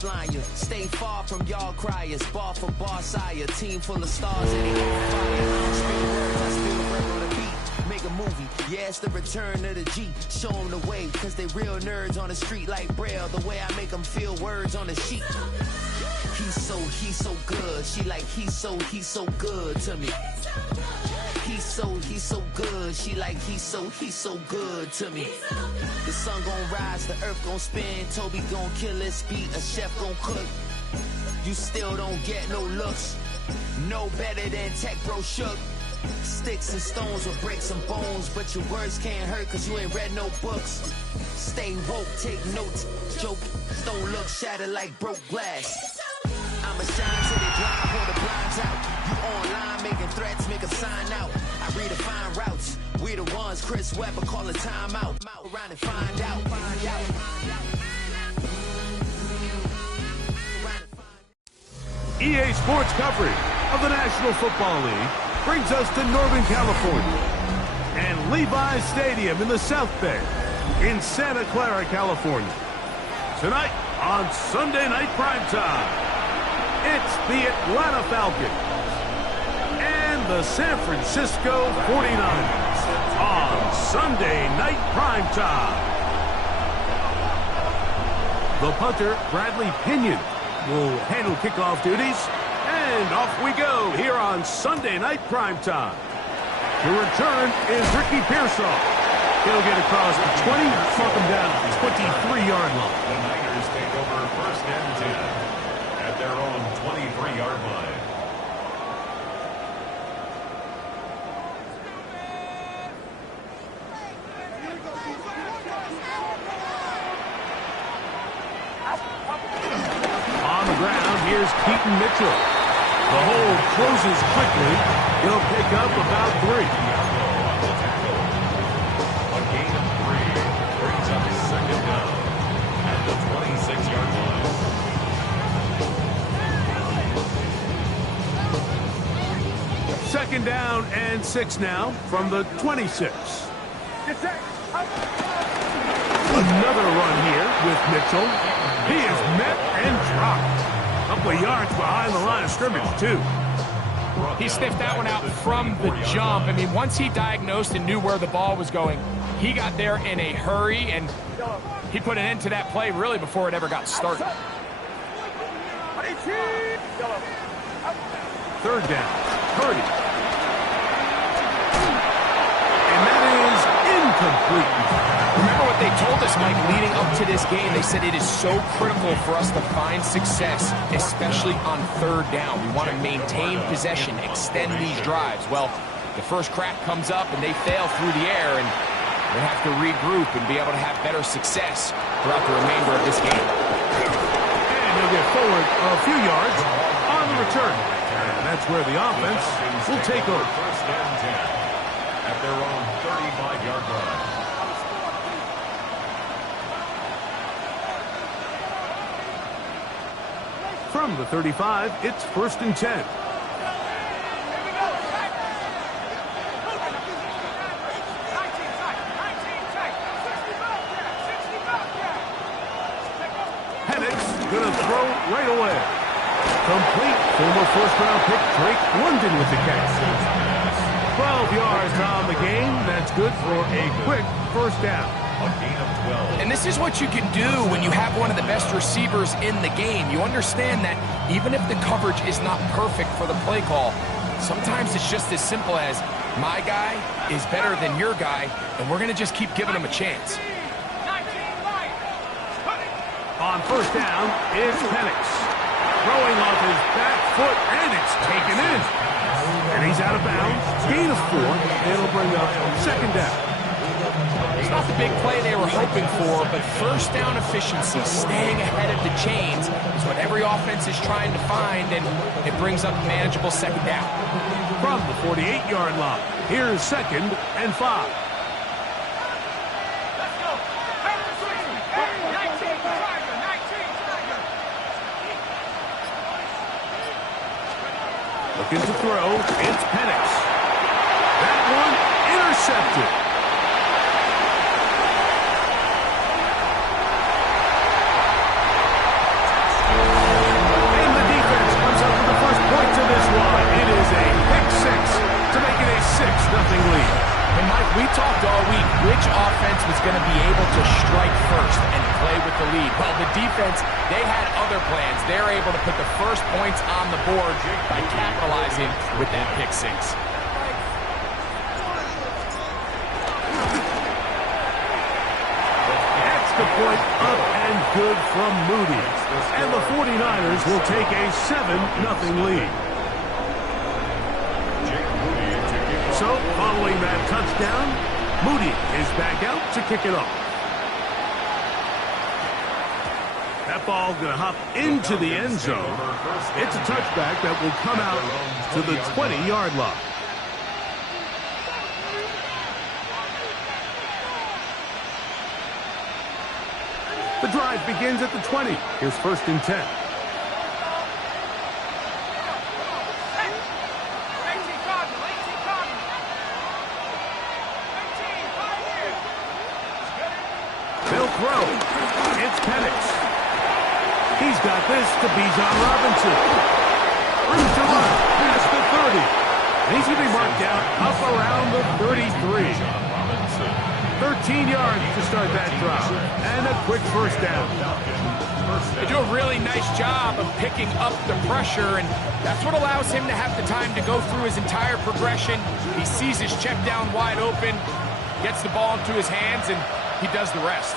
Flyer. Stay far from y'all criers. Bar for bar sire. Team full of stars and they on fire. I don't spill words, I spill work on the beat. Make a movie, yeah, it's the return of the G. Show them the way, cause they real nerds on the street like Braille. The way I make them feel words on the sheet. He's so good. She like, he's so good to me. He's so good. She like, he's so good to me. The sun gon' rise, the earth gon' spin. Toby gon' kill this beat, a chef gon' cook. You still don't get no looks. No better than Tech Bro Shook. Sticks and stones will break some bones, but your words can't hurt cause you ain't read no books. Stay woke, take notes, joke, don't look shattered like broke glass. I'ma shine till they blind, pull the blinds out. You online making threats, make a sign out. I redefine routes, we the ones Chris Webber call a timeout. Around and find out. EA Sports coverage of the National Football League brings us to Northern California and Levi's Stadium in the South Bay in Santa Clara, California. Tonight on Sunday Night Primetime, it's the Atlanta Falcons and the San Francisco 49ers on Sunday Night Primetime. The punter, Bradley Pinion, will handle kickoff duties. And off we go here on Sunday Night Primetime. The return is Ricky Pearsall. He'll get across the 20, mark him down at the 23-yard line. The Niners take over first and 10 at their own 23-yard line. On the ground, here's Keaton Mitchell. The hole closes quickly. He'll pick up about 3. A gain of 3 brings up second down at the 26-yard line. Second down and 6 now from the 26. Another run here with Mitchell. He is met and dropped. A couple of yards behind the line of scrimmage, too. He sniffed that one out from the jump. I mean, once he diagnosed and knew where the ball was going, he got there in a hurry, and he put an end to that play really before it ever got started. Third down, Purdy. And that is incomplete. Remember what they told us, Mike, leading up to this game. They said it is so critical for us to find success, especially on third down. We want to maintain possession, extend these drives. Well, the first crack comes up, and they fail through the air, and they have to regroup and be able to have better success throughout the remainder of this game. And they'll get forward a few yards on the return. And that's where the offense will take over. First and 10 at their own 35-yard line. From the 35, it's first and 10. Penix gonna throw right away. Complete. Former first-round pick Drake London with the catch. 12 yards on the game. That's good for a quick first down. A gain of 12. And this is what you can do when you have one of the best receivers in the game. You understand that even if the coverage is not perfect for the play call, sometimes it's just as simple as my guy is better than your guy, and we're going to just keep giving him a chance. On first down is Penix. Throwing off his back foot, and it's taken in. And he's out of bounds. Gain of 4. It'll bring up second down. It's not the big play they were hoping for, but first down efficiency, staying ahead of the chains, is what every offense is trying to find, and it brings up a manageable second down. From the 48-yard line, here's second and 5. Looking to throw, it's Penix. That one intercepted. We talked all week which offense was going to be able to strike first and play with the lead. Well, the defense, they had other plans. They're able to put the first points on the board by capitalizing with that pick six. Extra point up and good from Moody. And the 49ers will take a 7-0 lead. So, following that touchdown, Moody is back out to kick it off. That ball going to hop into the end zone. It's a touchback that will come out to the 20-yard line. The drive begins at the 20. Here's 1st and 10. They'll throw. It's Penix. He's got this to Bijan Robinson. Room to run. Past the 30. And he's going to be marked down up around the 33. 13 yards to start that drive. And a quick first down. They do a really nice job of picking up the pressure, and that's what allows him to have the time to go through his entire progression. He sees his check down wide open, gets the ball into his hands, and he does the rest.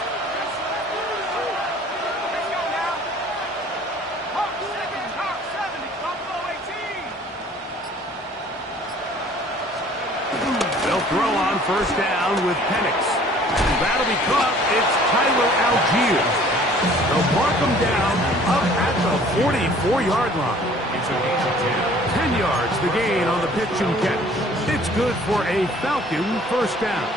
They'll throw on 1st down with Penix. That'll be caught. It's Tyler Algier. They'll mark him down up at the 44-yard line. 10 yards the gain on the pitch and catch. It's good for a Falcon 1st down.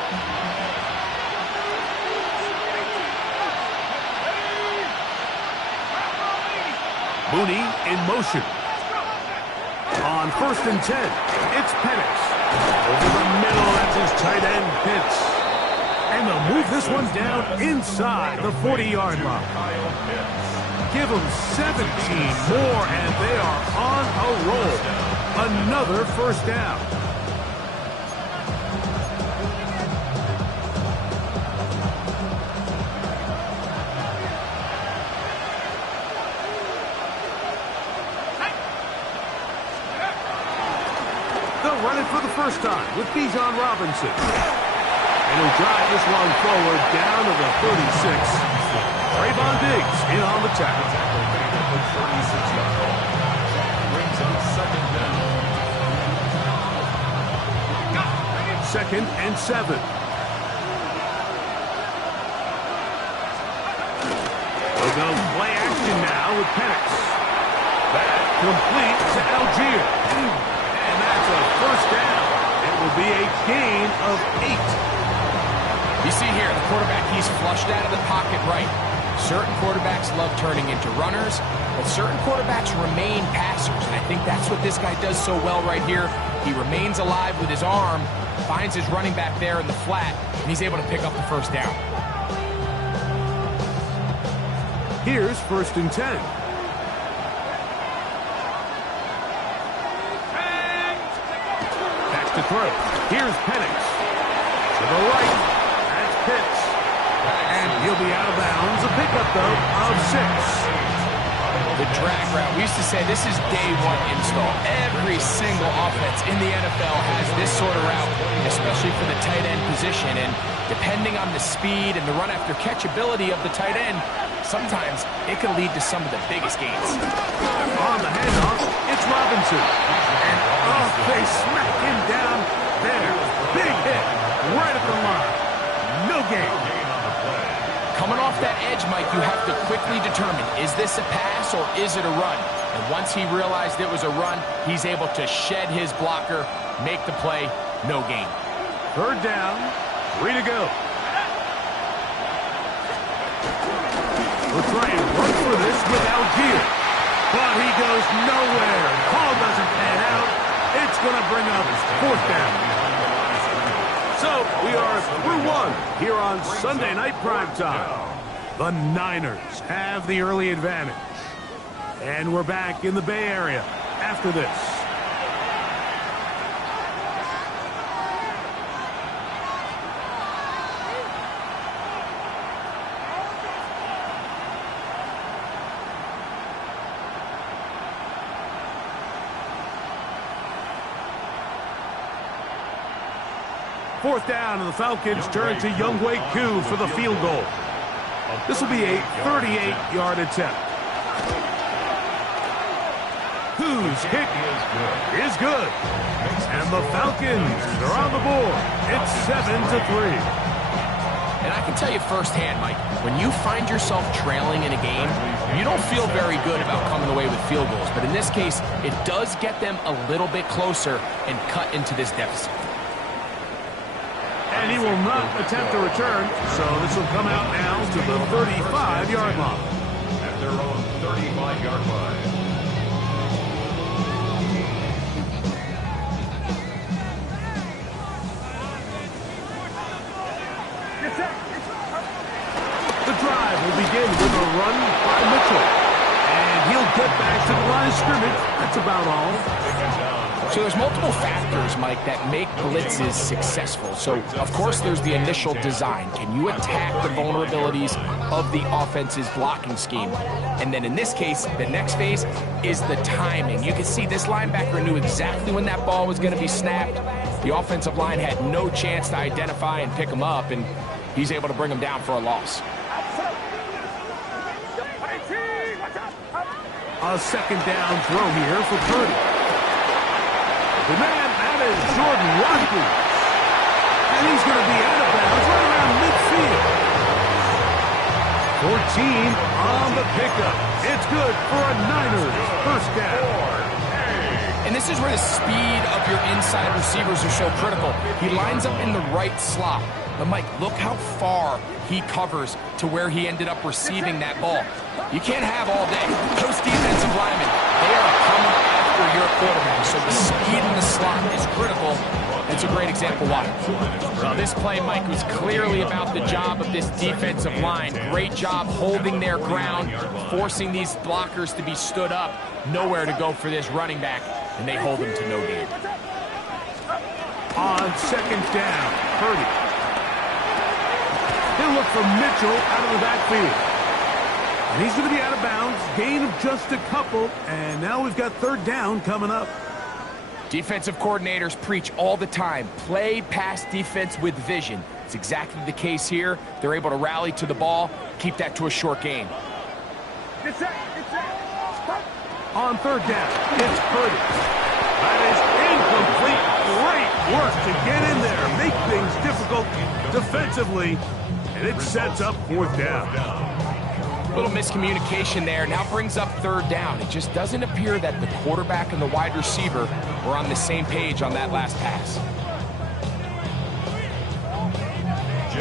Mooney in motion. On 1st and 10, it's Penix. Over the middle, that's his tight end, Pitts. And they'll move this one down inside the 40-yard line. Give them 17 more, and they are on a roll. Another 1st down. They'll run it for the first time with Bijan Robinson. And he'll drive this one forward down to the 36. Trayvon Diggs in on the tackle. Brings up 2nd down. 2nd and 7. We'll go play action now with Penix. That complete to Algier. And that's a 1st down. It will be a gain of 8. You see here, the quarterback, he's flushed out of the pocket right. Certain quarterbacks love turning into runners, but certain quarterbacks remain passers. And I think that's what this guy does so well right here. He remains alive with his arm, finds his running back there in the flat, and he's able to pick up the 1st down. Here's 1st and 10. Back to throw. Here's Penix. To the right. Pitts. And he'll be out of bounds. A pickup, though, of 6. The drag route. We used to say this is day one install. Every single offense in the NFL has this sort of route, especially for the tight end position. And depending on the speed and the run-after-catch ability of the tight end, sometimes it can lead to some of the biggest gains. On the handoff, it's Robinson. And they smack him down there. Big hit right at the line. No gain. Coming off that edge, Mike, you have to quickly determine, is this a pass or is it a run? And once he realized it was a run, he's able to shed his blocker, make the play, no gain. 3rd down, 3 to go. We'll try and run for this with Algier. But he goes nowhere. Call doesn't pan out. It's going to bring up 4th down. So, we are through 1 here on Sunday Night Primetime. The Niners have the early advantage. And we're back in the Bay Area after this. 4th down, and the Falcons turn to Younghoe Koo for the field goal. This will be a 38-yard attempt. Koo's kick is good. And the Falcons are on the board. It's 7-3. And I can tell you firsthand, Mike, when you find yourself trailing in a game, you don't feel very good about coming away with field goals. But in this case, it does get them a little bit closer and cut into this deficit. And he will not attempt a return, so this will come out now to the 35-yard line. At their own 35-yard line. The drive will begin with a run by Mitchell. And he'll get back to the line of scrimmage. That's about all. So there's multiple factors, Mike, that make blitzes successful. So, of course, there's the initial design. Can you attack the vulnerabilities of the offense's blocking scheme? And then in this case, the next phase is the timing. You can see this linebacker knew exactly when that ball was going to be snapped. The offensive line had no chance to identify and pick him up, and he's able to bring him down for a loss. A 2nd down throw here for Purdy. The man, that is Jordan Watkins. And he's going to be out of bounds right around midfield. 14 on the pickup. It's good for a Niners 1st down. And this is where the speed of your inside receivers are so critical. He lines up in the right slot. But, Mike, look how far he covers to where he ended up receiving that ball. You can't have all day. Those defensive linemen, they are coming after your quarterback. So the speed in the slot is critical. It's a great example why. Well, this play, Mike, was clearly about the job of this defensive line. Great job holding their ground, forcing these blockers to be stood up. Nowhere to go for this running back, and they hold him to no gain. On 2nd down, Purdy. He'll look for Mitchell out of the backfield. And he's going to be out of bounds. Gain of just a couple. And now we've got 3rd down coming up. Defensive coordinators preach all the time, play pass defense with vision. It's exactly the case here. They're able to rally to the ball, keep that to a short gain. On 3rd down, it's Purdy. That is incomplete. Great work to get in there, make things difficult defensively, and it sets up 4th down. A little miscommunication there. Now brings up 3rd down. It just doesn't appear that the quarterback and the wide receiver were on the same page on that last pass.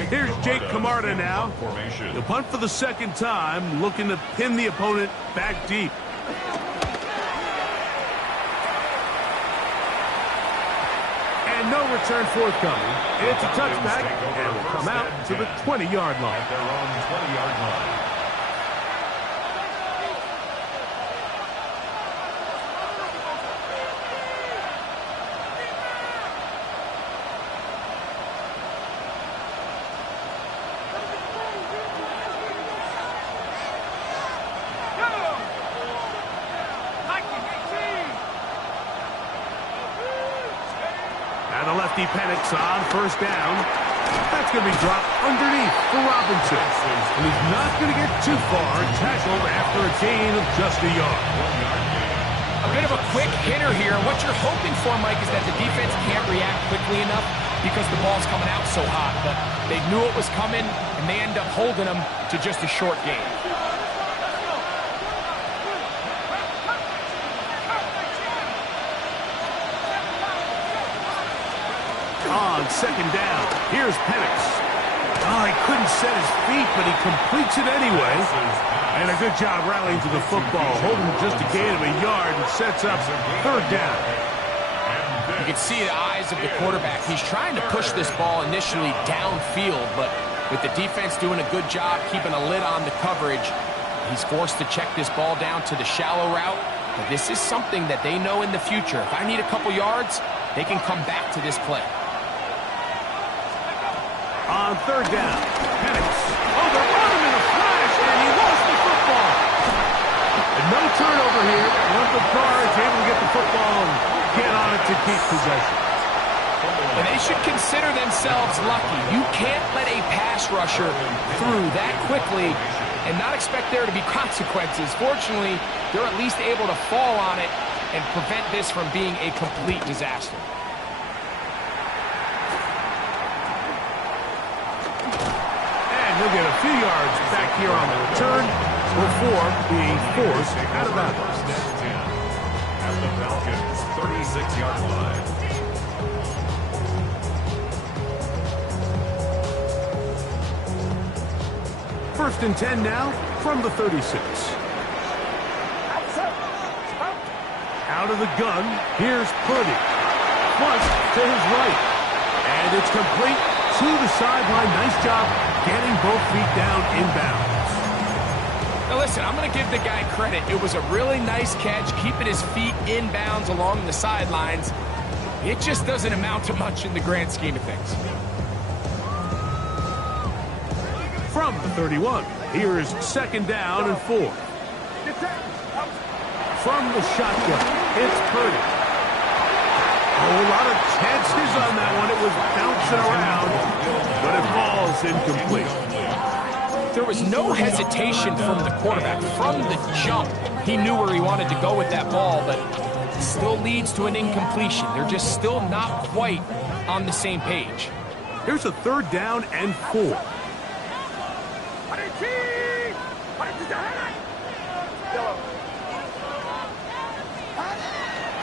Here's Jake Camarda now. The punt for the 2nd time, looking to pin the opponent back deep. And no return forthcoming. It's a touchback, and will come out to the 20-yard line. At their own 20-yard line. And the lefty Penix on 1st down. That's going to be dropped underneath for Robinson. And he's not going to get too far and tackled after a gain of just a yard. A bit of a quick hitter here. What you're hoping for, Mike, is that the defense can't react quickly enough because the ball's coming out so hot. But they knew it was coming, and they end up holding them to just a short gain. On 2nd down, here's Penix. Oh, he couldn't set his feet, but he completes it anyway. And a good job rallying to the football, holding just a gain of a yard and sets up 3rd down. You can see the eyes of the quarterback. He's trying to push this ball initially downfield, but with the defense doing a good job keeping a lid on the coverage, he's forced to check this ball down to the shallow route. But this is something that they know in the future. If I need a couple yards, they can come back to this play. On 3rd down, Penix. Oh, they're on him in a flash, and he lost the football. And no turnover here. Rundle Carr is able to get the football and get on it to keep possession. And they should consider themselves lucky. You can't let a pass rusher through that quickly and not expect there to be consequences. Fortunately, they're at least able to fall on it and prevent this from being a complete disaster. And he'll get a few yards back here on the return before being forced out of bounds. At the Falcons' 36-yard line. First and 10 now from the 36. Out of the gun, here's Purdy. Once to his right. And it's complete to the sideline. Nice job getting both feet down inbounds. Now listen, I'm going to give the guy credit. It was a really nice catch, keeping his feet inbounds along the sidelines. It just doesn't amount to much in the grand scheme of things. From the 31, here's second down and 4. From the shotgun, it's Purdy. Oh, a lot of chances on that one. It was bouncing around, but it falls incomplete. There was no hesitation from the quarterback. From the jump, he knew where he wanted to go with that ball, but it still leads to an incompletion. They're just still not quite on the same page. Here's a third down and 4.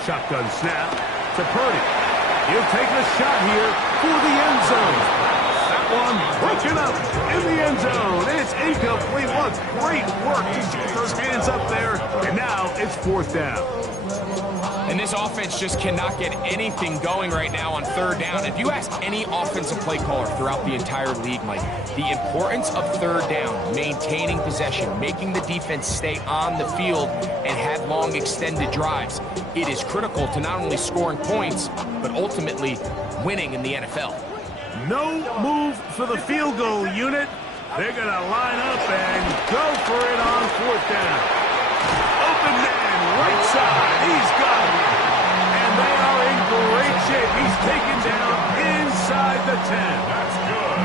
Shotgun snap to Purdy. He'll take a shot here for the end zone. That one broken up in the end zone. It's incomplete. What great work to get those hands up there. And now it's fourth down. And this offense just cannot get anything going right now on third down. If you ask any offensive play caller throughout the entire league, Mike, the importance of third down, maintaining possession, making the defense stay on the field and have long extended drives, it is critical to not only scoring points, but ultimately winning in the NFL. No move for the field goal unit. They're going to line up and go for it on fourth down. Open man, right side. He's got it. And they are in great shape. He's taken down inside the 10. That's good.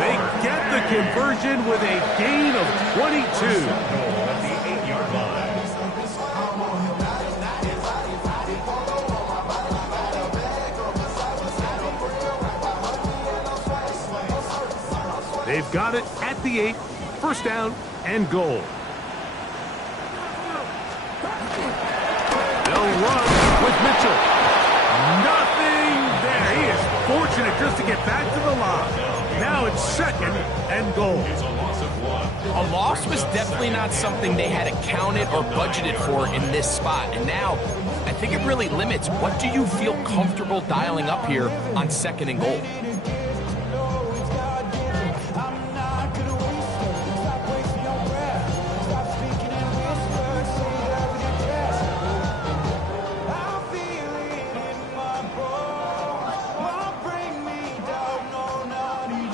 They get the conversion with a gain of 22. At the 8-yard line. They've got it at the 8. First down and goal. They'll run with Mitchell. Nothing there. He is fortunate just to get back to the line. Now it's second and goal. It's a loss of 1. A loss was definitely not something they had accounted or budgeted for in this spot. And now, I think it really limits what do you feel comfortable dialing up here on second and goal.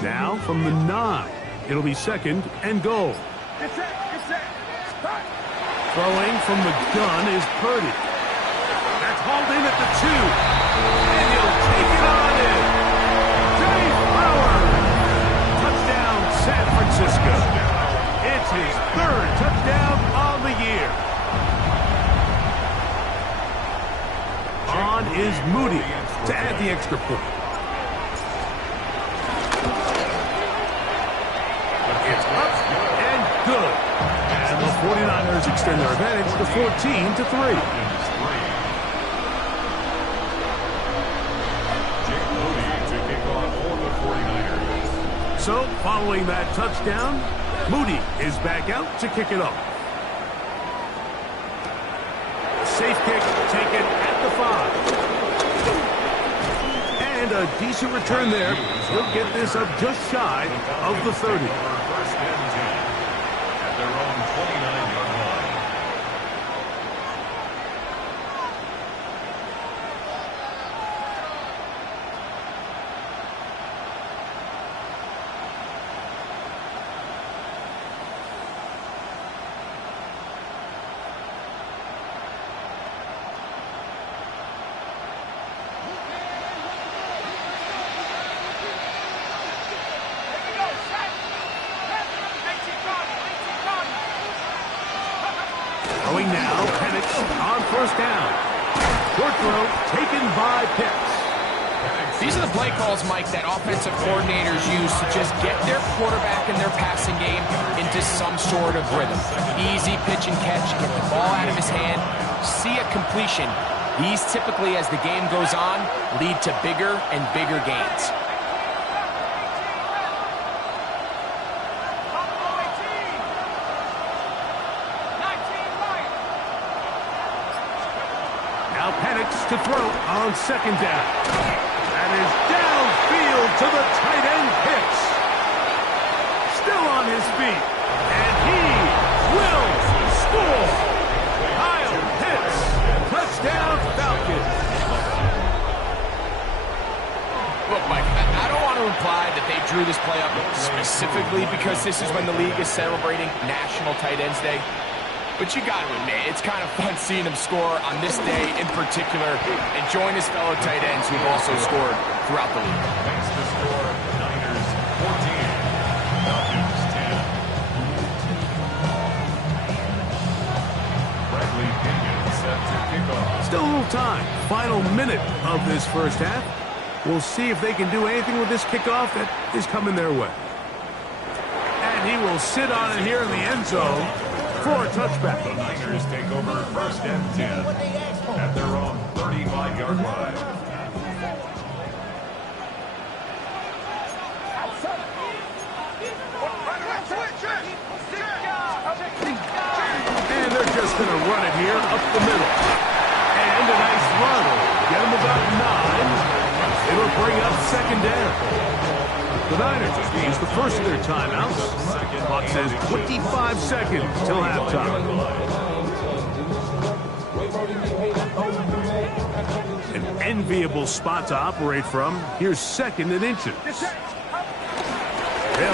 Now from the 9. It'll be second and goal. Throwing from the gun is Purdy. That's hauled in at the 2. And he'll take it on in. Jay Flowers. Touchdown, San Francisco. It's his third touchdown on the year. On is Moody to add the extra point. It's up and good. And the 49ers extend their advantage to 14-3. Jake Moody to kick off for the 49ers. So, following that touchdown, Moody is back out to kick it off. Safe kick taken at the 5. And a decent return there. He'll get this up just shy of the 30. First and 10 at their own 29-yard line. Now Penix on first down. Short throw taken by Pitts. These are the play calls, Mike, that offensive coordinators use to just get their quarterback and their passing game into some sort of rhythm. Easy pitch and catch, get the ball out of his hand, see a completion. These typically, as the game goes on, lead to bigger and bigger gains. Now Penix to throw on second down. That is downfield to the tight end Pitts. Still on his feet. And he will score. Kyle Pitts. Touchdown Falcons. Look, Mike, I don't want to imply that they drew this play up specifically because this is when the league is celebrating National Tight Ends Day. But you got to admit, it's kind of fun seeing him score on this day in particular and join his fellow tight ends who've also scored throughout the league. Makes the score Niners 14, Falcons 10. Bradley Pinion set to kick off. Still a little time. Final minute of this first half. We'll see if they can do anything with this kickoff that is coming their way. And he will sit on it here in the end zone for a touchback. The Niners take over first and 10 at their own 35-yard line. And they're just going to run it here up the middle. And a nice run. Get them about 9. It'll bring up second down. The Niners use the first of their timeouts. Clock says 25 seconds till halftime. An enviable spot to operate from. Here's second and inches. They'll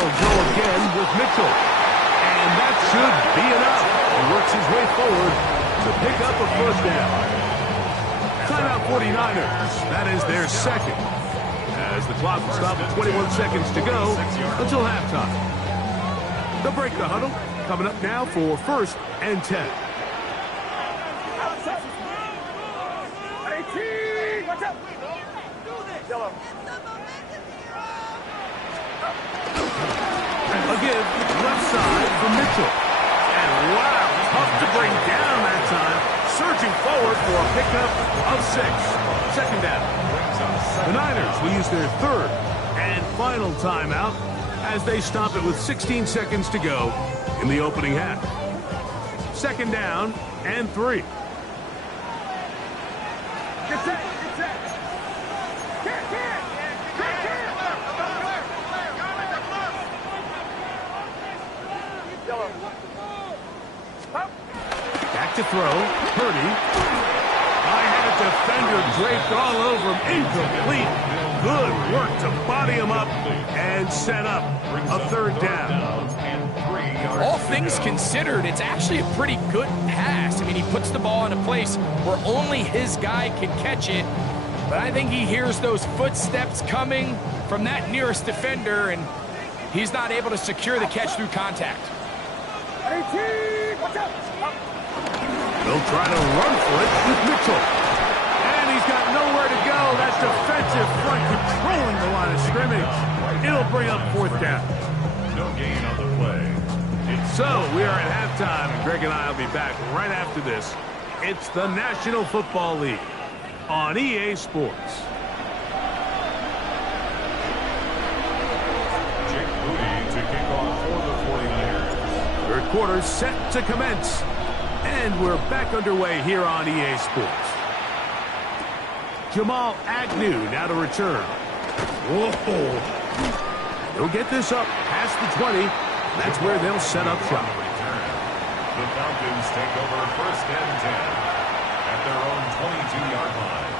go again with Mitchell. And that should be enough. He works his way forward to pick up a first down. Timeout 49ers. That is their second. As the clock will stop at 21 seconds to go until halftime. They'll break the huddle. Coming up now for first and 10. A give left side for Mitchell. And wow, tough to bring down that time. Surging forward for a pickup of 6. Second down. The Niners will use their third and final timeout as they stop it with 16 seconds to go in the opening half. Second down and 3. Back to throw. Purdy. I had a defender draped all over him. Incomplete. Good work to body him up and set up a third down. All things considered, it's actually a pretty good pass. I mean, he puts the ball in a place where only his guy can catch it. But I think he hears those footsteps coming from that nearest defender, and he's not able to secure the catch through contact. They'll try to run for it with Mitchell. And he's got nowhere to go. That defensive front controlling the line of scrimmage. It'll bring up fourth down. No gain on the play. So we are at halftime, and Greg and I will be back right after this. It's the National Football League on EA Sports. Jake Moody to kick off for the 49ers. Third quarter set to commence. And we're back underway here on EA Sports. Jamal Agnew now to return. Whoa. He'll get this up past the 20. That's where they'll set up shop. The Falcons take over first and 10 at their own 22-yard line.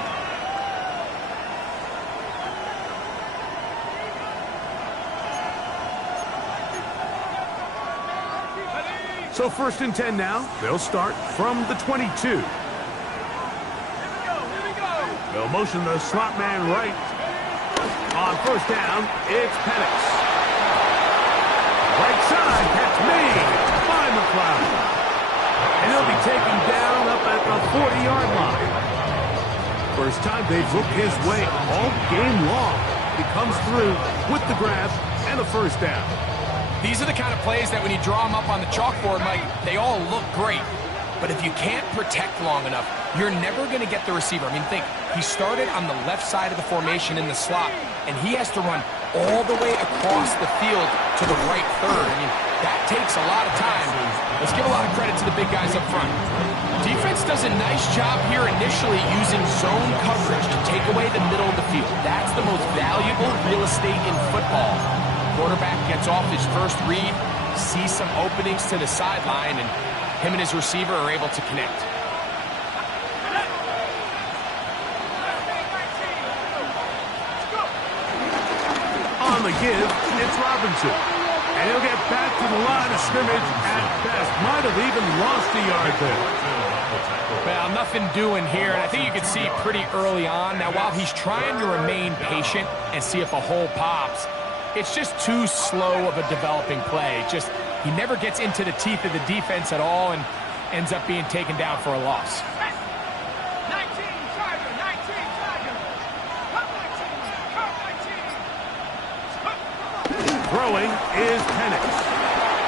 So first and 10 now. They'll start from the 22. They'll motion the slot man right. On first down, it's Penix. Right side, catch made by McLeod. And he'll be taken down up at the 40-yard line. First time they've looked his way all game long. He comes through with the grab and a first down. These are the kind of plays that when you draw them up on the chalkboard, Mike, they all look great. But if you can't protect long enough, you're never going to get the receiver. I mean, think, he started on the left side of the formation in the slot, and he has to run all the way across the field to the right third. I mean, that takes a lot of time. Let's give a lot of credit to the big guys up front. Defense does a nice job here initially using zone coverage to take away the middle of the field. That's the most valuable real estate in football. Quarterback gets off his first read, sees some openings to the sideline, and him and his receiver are able to connect. On the give, it's Robinson. And he'll get back to the line of scrimmage at best. Might have even lost a yard there. Well, nothing doing here, and I think you can see pretty early on. Now, while he's trying to remain patient and see if a hole pops, it's just too slow of a developing play. He never gets into the teeth of the defense at all and ends up being taken down for a loss. Throwing is Penix.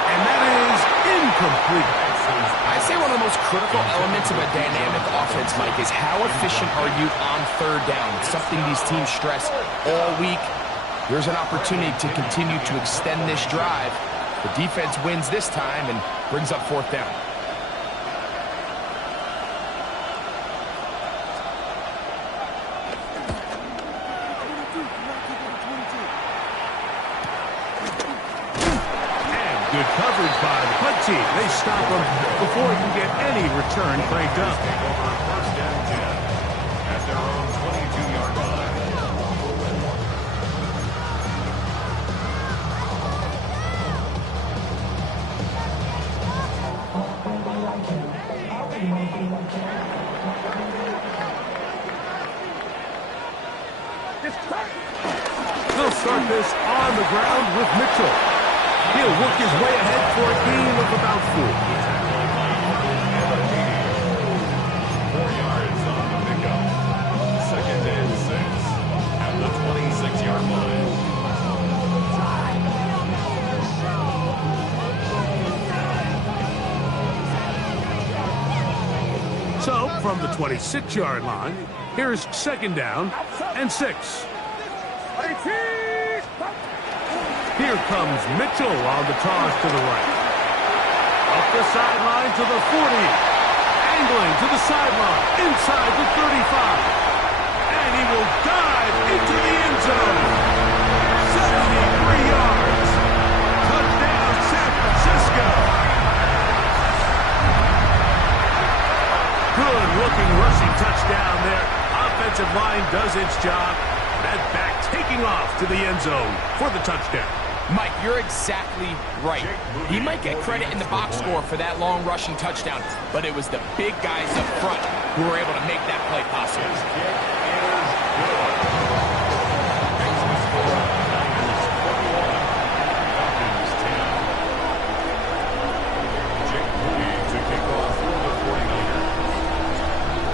And that is incomplete. I'd say one of the most critical elements of a dynamic offense, Mike, is how efficient are you on third down? It's something these teams stress all week. Here's an opportunity to continue to extend this drive. The defense wins this time and brings up fourth down. And good coverage by the punt team. They stop him before he can get any return cranked up. Over first and 10 at their own 22-yard line. They'll start this on the ground with Mitchell. He'll work his way ahead for a gain of about 4. 4 yards on the pickup. Second and 6 at the 26-yard line. So, from the 26-yard line, here's second down and 6. Here comes Mitchell on the toss to the right. Up the sideline to the 40. Angling to the sideline, inside the 35. And he will dive into the end zone. 73 yards. Touchdown, San Francisco. Good-looking rushing touchdown there. Offensive line does its job. That back taking off to the end zone for the touchdown. Mike, you're exactly right. He might get credit in the box score for that long rushing touchdown, but it was the big guys up front who were able to make that play possible.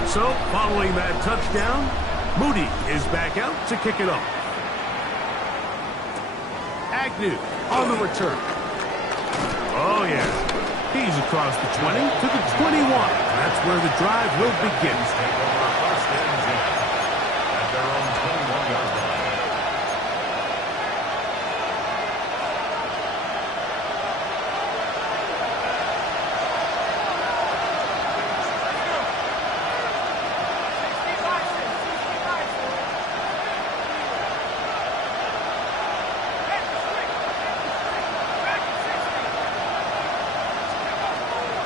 So, following that touchdown, Moody is back out to kick it off. Agnew on the return. Oh, yeah. He's across the 20 to the 21. That's where the drive will begin. First and 10 at their own 21-yard line.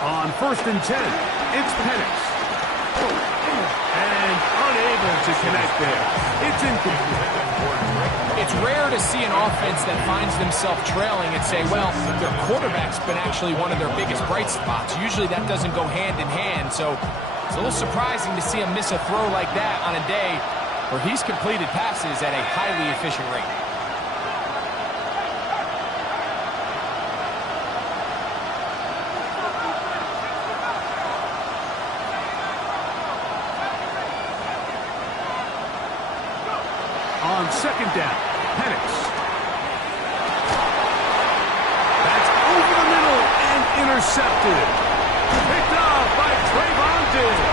On first and 10, it's Penix. And unable to connect there. It's incomplete. It's rare to see an offense that finds themselves trailing and say, well, their quarterback's been actually one of their biggest bright spots. Usually that doesn't go hand in hand, so it's a little surprising to see him miss a throw like that on a day where he's completed passes at a highly efficient rate. second down. Penix. That's over the middle and intercepted. Picked off by Trayvon Diggs.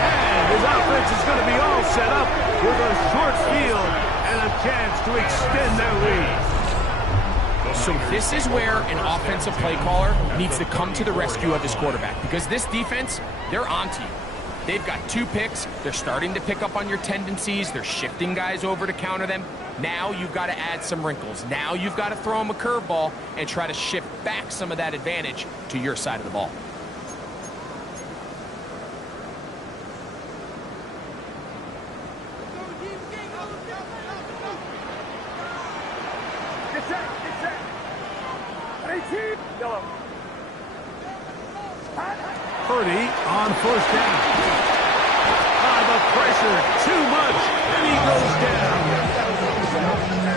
And his offense is going to be all set up with a short field and a chance to extend their lead. So this is where an offensive play caller needs to come to the rescue of his quarterback, because this defense, they're onto you. They've got 2 picks. They're starting to pick up on your tendencies. They're shifting guys over to counter them. Now you've got to add some wrinkles. Now you've got to throw them a curveball and try to shift back some of that advantage to your side of the ball. Purdy on first down. The pressure, too much, and he goes down.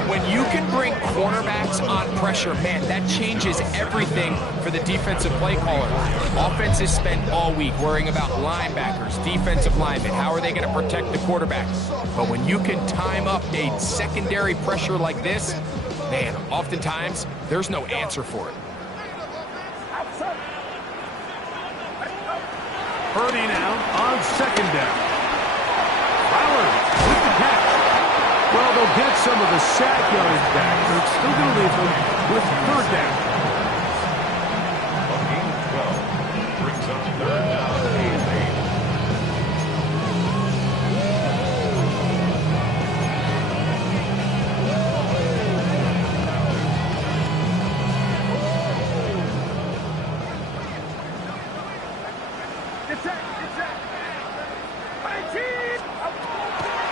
When you can bring cornerbacks on pressure, man, that changes everything for the defensive play caller. Offenses spend all week worrying about linebackers, defensive linemen. How are they going to protect the quarterback? But when you can time up a secondary pressure like this, man, oftentimes there's no answer for it. Purdy now on second down. Fowler with the catch. Well, they'll get some of the sack yardage back, but it's still going to leave them with third down. Game 12 brings up third down and 8.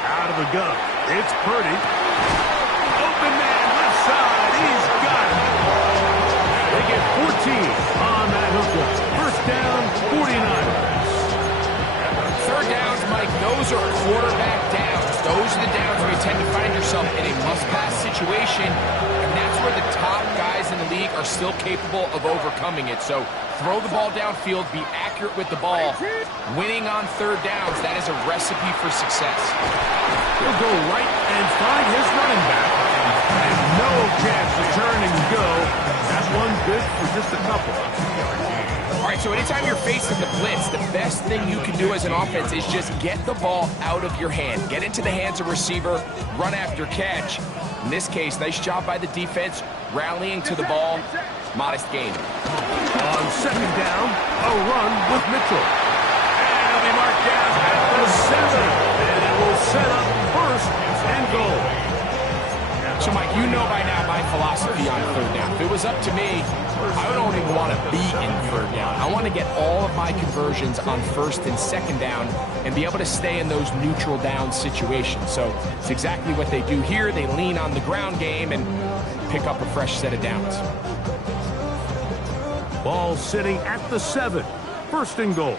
Out of the gun. It's Purdy. Open man, left side. He's got it. They get 14 on that hookup. First down, 49ers. Third downs, Mike, those are quarterback downs. Those are the downs where you tend to find yourself in a must-pass situation, and that's where the top guys in the league are still capable of overcoming it. So throw the ball downfield, be accurate with the ball. Winning on third downs, that is a recipe for success. He'll go right and find his running back. And no chance to turn and go. That one good for just a couple. All right, so anytime you're facing the blitz, the best thing you can do as an offense is just get the ball out of your hand. Get into the hands of receiver, run after catch. In this case, nice job by the defense, rallying to the ball. Modest gain. On second down, a run with Mitchell. And he'll be marked down at the 7. And it will set up first and goal. So, Mike, you know by now my philosophy on third down. If it was up to me, I don't even want to be in third down. I want to get all of my conversions on first and second down and be able to stay in those neutral down situations. So it's exactly what they do here. They lean on the ground game and pick up a fresh set of downs. Ball sitting at the 7. First and goal.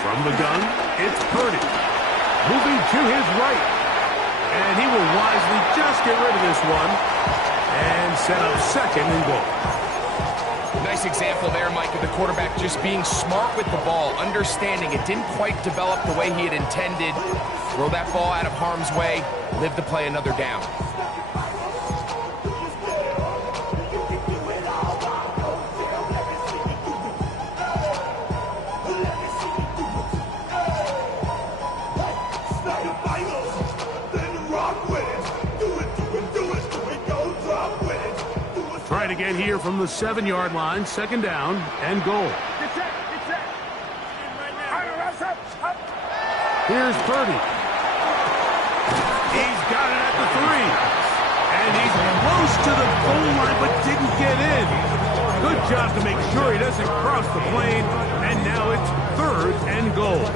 From the gun, it's Purdy. Moving to his right. And he will wisely just get rid of this one. And set up second and goal. Nice example there, Mike, of the quarterback just being smart with the ball, understanding it didn't quite develop the way he had intended. Throw that ball out of harm's way, live to play another down. Trying to get here from the 7-yard line, second down and goal. Here's Purdy. He's got it at the 3. And he's close to the goal line but didn't get in. Good job to make sure he doesn't cross the plane. And now it's third and goal.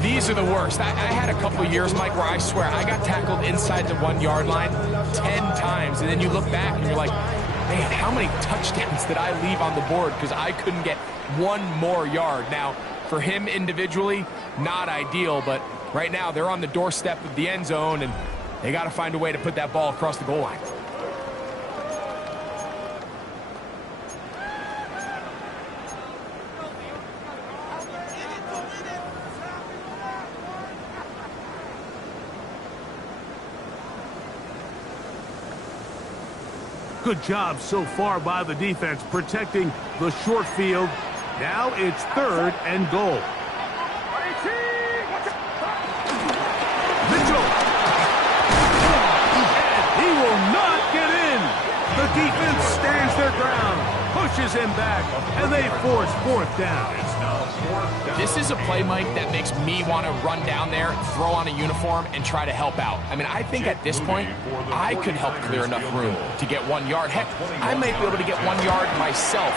These are the worst. I had a couple years, Mike, where I swear I got tackled inside the 1-yard line 10 times. And then you look back and you're like, man, how many touchdowns did I leave on the board because I couldn't get one more yard? Now, for him individually, not ideal, but right now they're on the doorstep of the end zone, and they got to find a way to put that ball across the goal line. Good job so far by the defense protecting the short field. Now it's 3rd and goal. Mitchell. And he will not get in. The defense stands their ground, pushes him back, and they force 4th down. This is a play, Mike, that makes me want to run down there, throw on a uniform, and try to help out. I mean, I think at this point, I could help clear enough room to get 1 yard. Heck, I might be able to get 1 yard myself.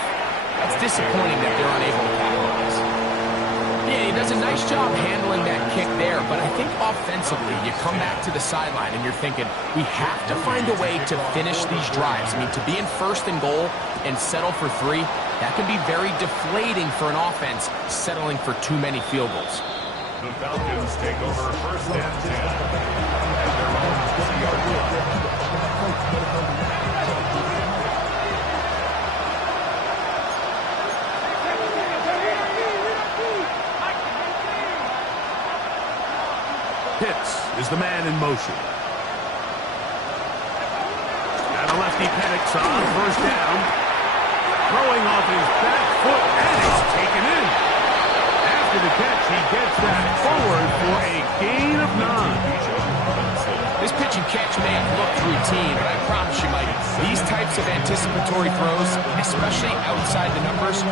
That's disappointing that they're unable to capitalize. Yeah, he does a nice job handling that kick there, but I think offensively, you come back to the sideline and you're thinking, we have to find a way to finish these drives. I mean, to be in 1st and goal and settle for 3, that can be very deflating for an offense settling for too many field goals. The Falcons take over 1st and 10 at their own 20-yard line. Pitts is the man in motion. And a lefty Penix on 1st down. Throwing off his back foot, and it's taken in. After the catch, he gets that forward for a gain of 9. This pitch and catch may have looked routine, but I promise you, Mike, these types of anticipatory throws, especially outside the numbers,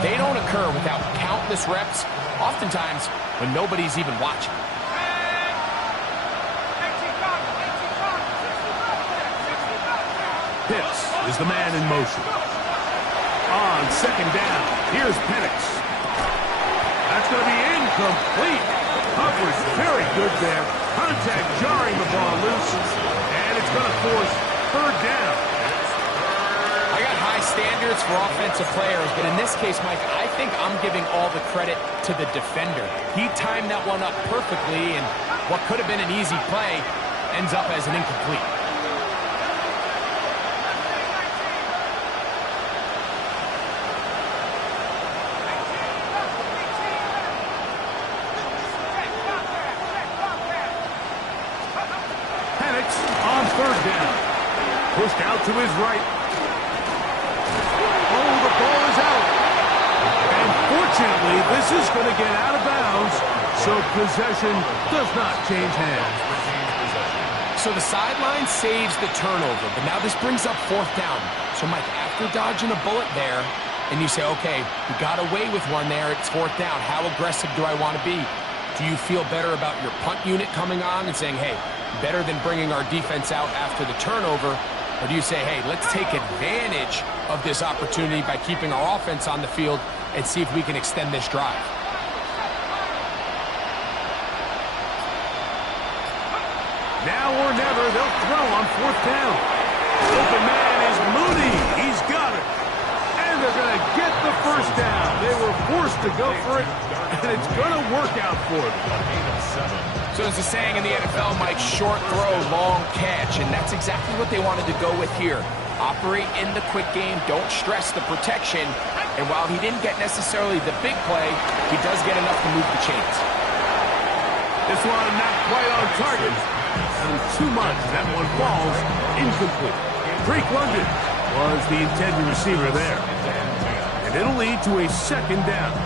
they don't occur without countless reps, oftentimes when nobody's even watching. Pitts is the man in motion. On 2nd down, here's Penix. That's going to be incomplete. Coverage very good there. Contact jarring the ball loose. And it's going to force 3rd down. I got high standards for offensive players, but in this case, Mike, I think I'm giving all the credit to the defender. He timed that one up perfectly, and what could have been an easy play ends up as an incomplete. On 3rd down. Pushed out to his right. Oh, the ball is out. And fortunately, this is going to get out of bounds, so possession does not change hands. So the sideline saves the turnover, but now this brings up 4th down. So, Mike, after dodging a bullet there, and you say, okay, we got away with one there, it's 4th down. How aggressive do I want to be? Do you feel better about your punt unit coming on and saying, hey, better than bringing our defense out after the turnover? Or do you say, hey, let's take advantage of this opportunity by keeping our offense on the field and see if we can extend this drive? Now or never, they'll throw on 4th down. Open man is Mooney. He's got it. And they're going to get the 1st down. They were forced to go for it, and it's going to work out for them. So as the saying in the NFL, Mike, short throw, long catch, and that's exactly what they wanted to go with here. Operate in the quick game, don't stress the protection, and while he didn't get necessarily the big play, he does get enough to move the chains. This one not quite on target, and too much. That one falls incomplete. Drake London was the intended receiver there, and it'll lead to a 2nd down.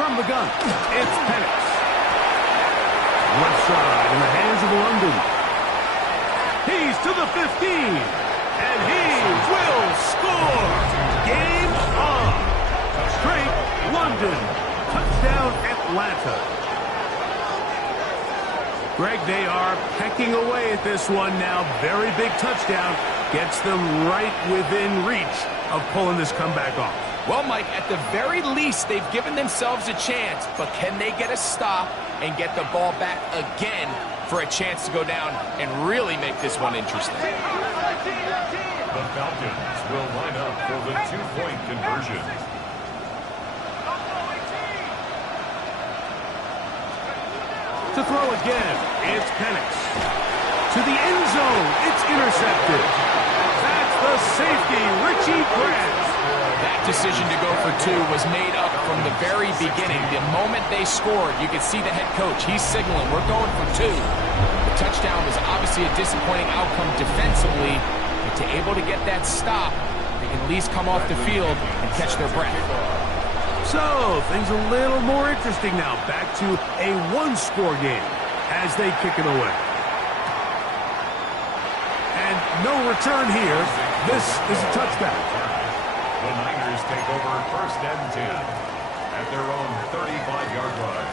From the gun, it's Penix. Left side in the hands of London. He's to the 15, and he will score. Game on. Drake London, touchdown Atlanta. Greg, they are pecking away at this one now. Very big touchdown. Gets them right within reach of pulling this comeback off. Well, Mike, at the very least, they've given themselves a chance, but can they get a stop and get the ball back again for a chance to go down and really make this one interesting? The Falcons will line up for the 2-point conversion. To throw again, it's Penix. To the end zone, it's intercepted. That's the safety, Richie Grant. That That decision to go for two was made up from the very beginning. The moment they scored, you could see the head coach. He's signaling, we're going for two. The touchdown was obviously a disappointing outcome defensively, but to able to get that stop, they can at least come off the field and catch their breath. So, things a little more interesting now. Back to a one-score game as they kick it away. And no return here. This is a touchback. The Niners take over 1st and 10 at their own 35-yard line.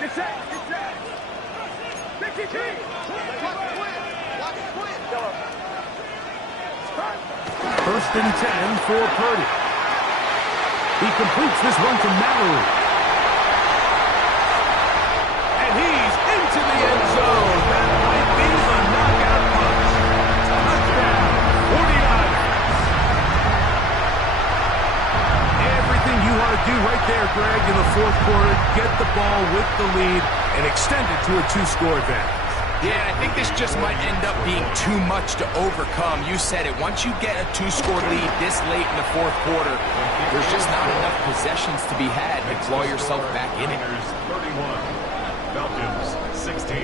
Get set, get set. 53. First and 10 for Purdy. He completes this run to Mallory. And he's into the end zone. That might be the knockout punch. Touchdown, 49ers. Everything you want to do right there, Greg, in the fourth quarter. Get the ball with the lead and extend it to a two-score advantage. Yeah, I think this just might end up being too much to overcome. You said it. Once you get a two-score lead this late in the fourth quarter, there's just not enough possessions to be had to claw yourself back in it. 31, Falcons 16.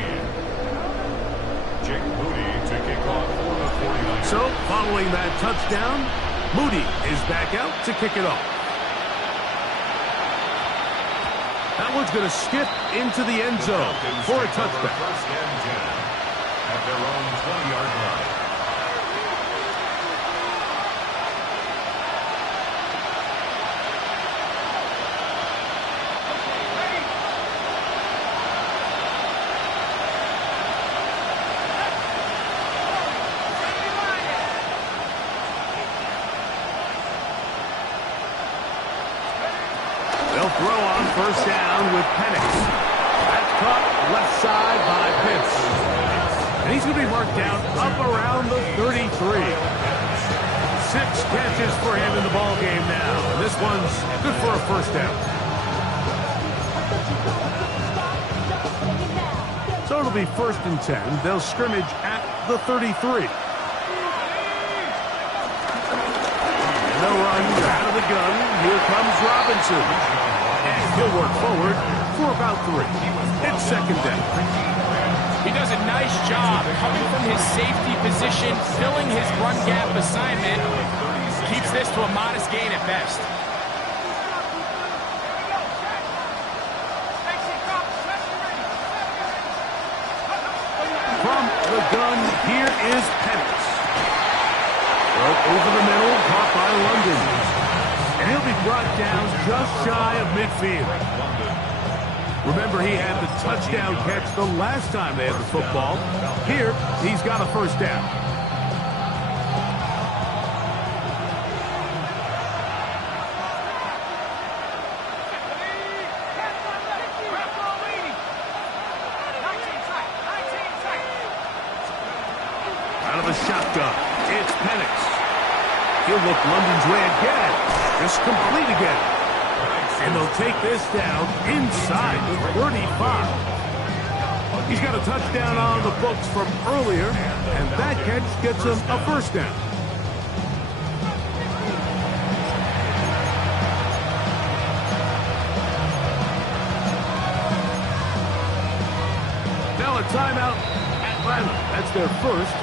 Jake Moody to kick off for the 49ers. So, following that touchdown, Moody is back out to kick it off. That one's going to skip into the end zone for a touchback. 1st and 10 at their own 20-yard line. They'll throw on 1st down with Penix. That's caught left side by Pitts. And he's going to be marked down up around the 33. 6 catches for him in the ball game now. And this one's good for a 1st down. So it'll be 1st and 10. They'll scrimmage at the 33. And they'll run out of the gun. Here comes Robinson. And he'll work forward for about 3. It's 2nd down. He does a nice job coming from his safety position, filling his run gap assignment. Keeps this to a modest gain at best. From the gun, here is Penix. Well, over the middle, caught by London. And he'll be brought down just shy of midfield. Remember, he had the touchdown catch the last time they had the football. Here, he's got a 1st down. Out of the shotgun, it's Penix. He'll look London's way again. Just complete again. And they'll take this down inside the 35. He's got a touchdown on the books from earlier, and that catch gets him a 1st down. Now a timeout, Atlanta. That's their 1st.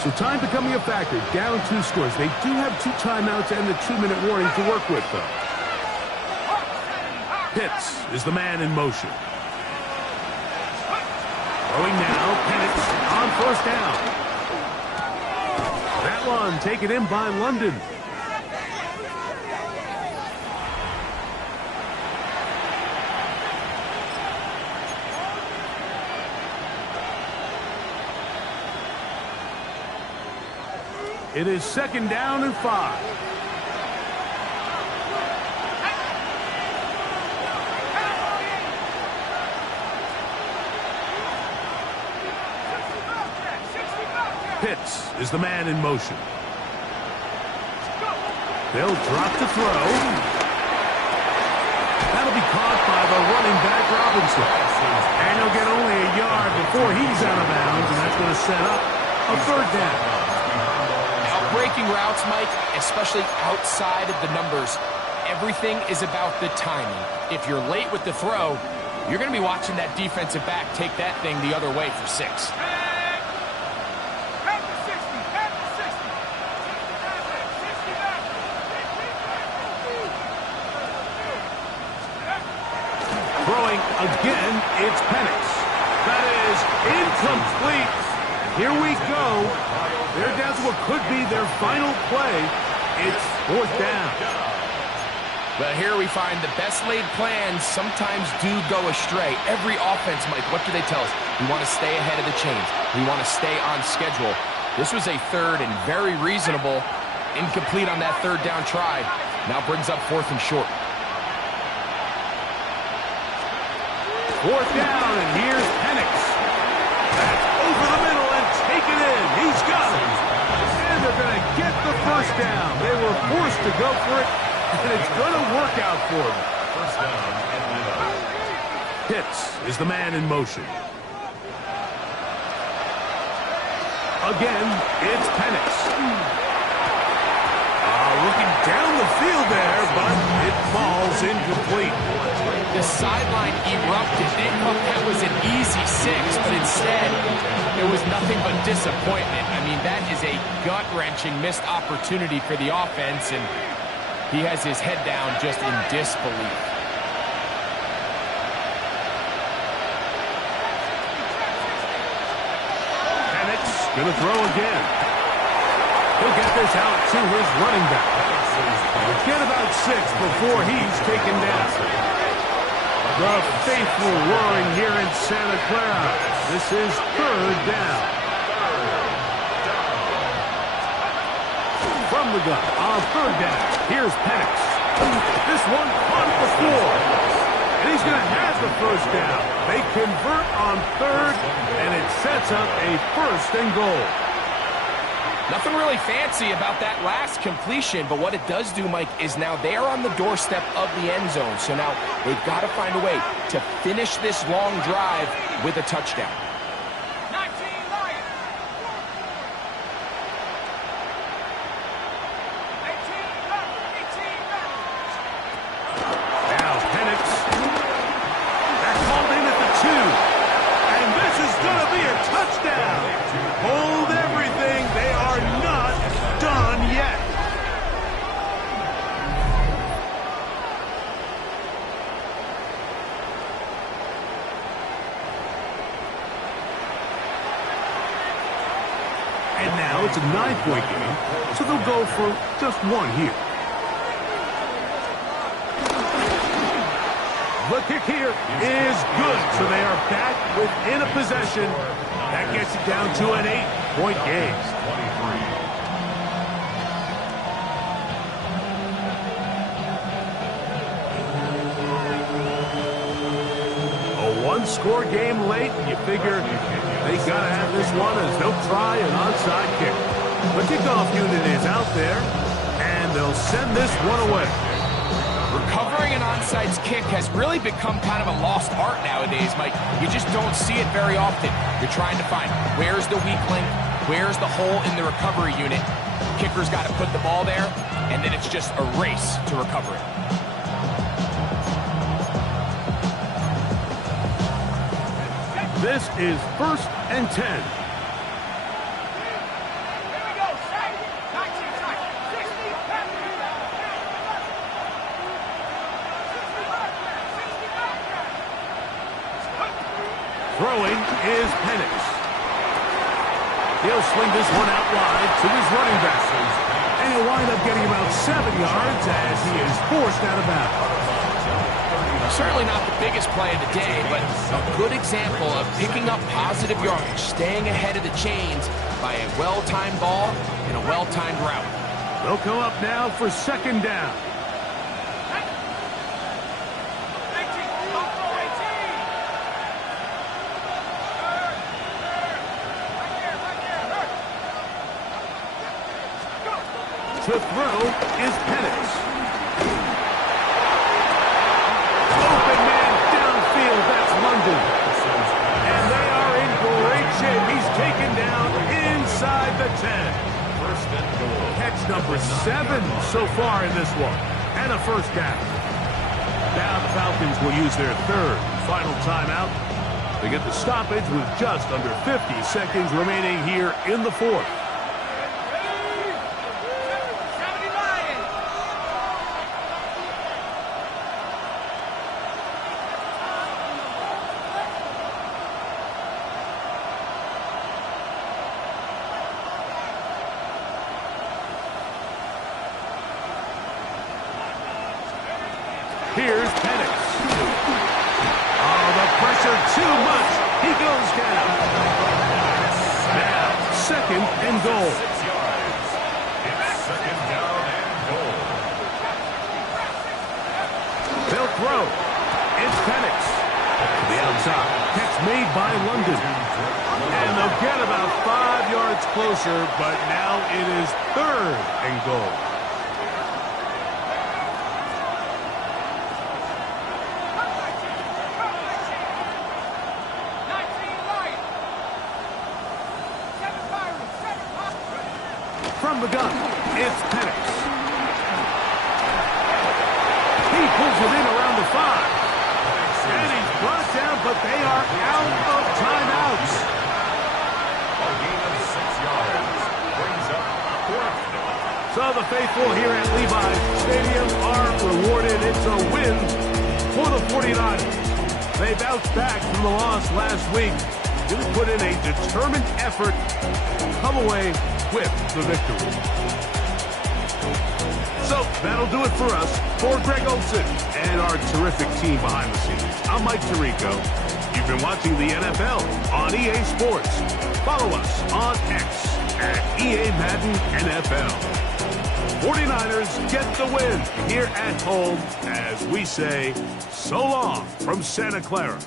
So time becoming a factor, down 2 scores. They do have 2 timeouts and the 2-minute warning to work with, though. Pitts is the man in motion. Throwing now, Penix on 1st down. That one taken in by London. It is 2nd down and 5. Pitts is the man in motion. They'll drop the throw. That'll be caught by the running back, Robinson. And he'll get only a yard before he's out of bounds, and that's going to set up a third down. Breaking routes, Mike, especially outside of the numbers, everything is about the timing. If you're late with the throw, you're going to be watching that defensive back take that thing the other way for 6. Throwing again, it's Penix. That is incomplete. Here we go. They're down to what could be their final play. It's 4th down. But here we find the best laid plans sometimes do go astray. Every offense, Mike, what do they tell us? We want to stay ahead of the chains. We want to stay on schedule. This was a third and very reasonable. Incomplete on that 3rd down try. Now brings up 4th and short. 4th down, and here's Penix. That's over the middle and taken in. He's got it. And they're going to get the 1st down. They were forced to go for it, and it's going to work out for them. 1st down and middle. Pitts is the man in motion. Again, it's Penix. Looking down the field there, but it falls incomplete. The sideline erupted. They thought that was an easy 6, but instead, it was nothing but disappointment. I mean, that is a gut-wrenching missed opportunity for the offense, and he has his head down just in disbelief. Penix gonna throw again. He'll get this out to his running back. Get about 6 before he's taken down. The faithful roaring here in Santa Clara. This is 3rd down. From the gun on 3rd down, here's Penix. This one caught at the 4. And he's going to have the 1st down. They convert on 3rd, and it sets up a 1st and goal. Nothing really fancy about that last completion, but what it does do, Mike, is now they're on the doorstep of the end zone. So now they've got to find a way to finish this long drive with a touchdown. Now Penix. They're called in at the 2. And this is going to be a touchdown. Hold everything. They are not done yet. And now it's a 9-point game, so they'll go for just 1 here. The kick here is good, so they are back within a possession. That gets it down to an 8-point game. 23. A one-score game late, and you figure they got to have this one as they'll try an onside kick. The kickoff unit is out there, and they'll send this one away. Recovering an onside kick has really become kind of a lost art nowadays, Mike. You just don't see it very often. You're trying to find where's the weak link, where's the hole in the recovery unit. Kicker's got to put the ball there, and then it's just a race to recover it. This is 1st and 10. Throwing is Penix. He'll sling this one out wide to his running back. And he'll wind up getting about 7 yards as he is forced out of bounds. Certainly not the biggest play of the day, but a good example of picking up positive yardage, staying ahead of the chains by a well-timed ball and a well-timed route. They'll come up now for 2nd down. To throw is Penix. Open man downfield, that's London. And they are in great shape. He's taken down inside the 10. First and goal. Catch number 7 so far in this one. And a first down. Now the Falcons will use their third final timeout. They get the stoppage with just under 50 seconds remaining here in the fourth. Here's Penix. Oh, the pressure too much. He goes down. Now, second and goal. 6 yards. It's second down and goal. They'll throw. It's Penix. To the outside. Catch made by London. And they'll get about 5 yards closer, but now it is third and goal. From the gun, it's Penix. He pulls it in around the 5. And he's brought down, but they are out of timeouts. A gain of 6 yards. Brings up fourth down. So the faithful here at Levi Stadium are rewarded. It's a win for the 49ers. They bounced back from the loss last week. Really put in a determined effort, come away with the victory. So that'll do it for us. For Greg Olson and our terrific team behind the scenes, I'm Mike Tirico. You've been watching the NFL on EA Sports. Follow us on X at EA Madden NFL. 49ers get the win here at home as we say so long from Santa Clara.